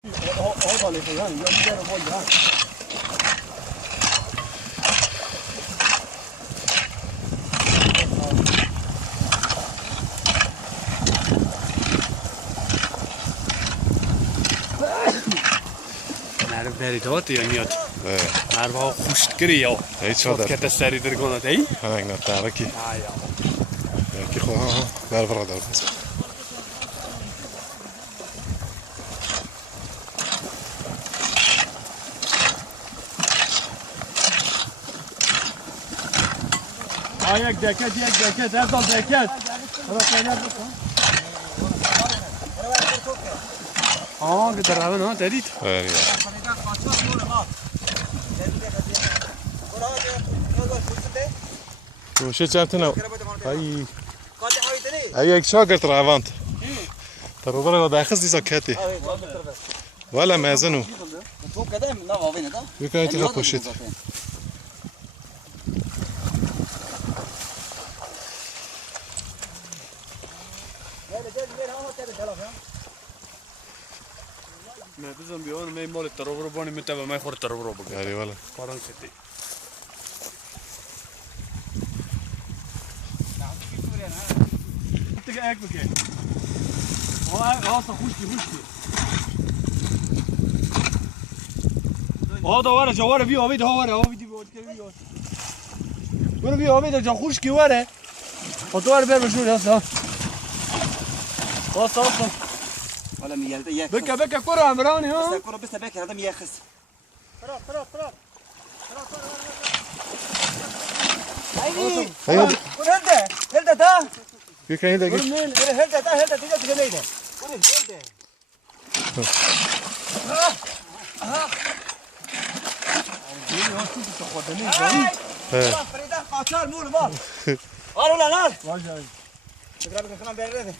Nerv veritat igen miatt. Nerv ha خوشگری یا. هیچ که تسری در کنه ای؟ هنگ نتاره کی. کی خواه nerv را دارم. یک دکت افضل دکت که در روان ها دارید وش جابتنا اي یک شاگرد روانت ترى برا داخل دي سكاتي ولا مازنو يمكن تخبشت ما بزن بیان می مال ترور بانی متوه می خور ترور بگه یاری ولی کاران کتی تیگه ایک بگه آسا خوشکی دواره جواره بی آوید آویدی برو بی آوید جا خوشکی واره دواره بر بشور آسا ولا ميال ياك بكا كرة عمراني ها كرة بس بك هذا مياخس فرق هيا هلدا دا في كاين داك هلدا تيجي تجنيده هلدا فريده قاطر مول ما قالوا لا لا واجي تقرب خلنا بيرده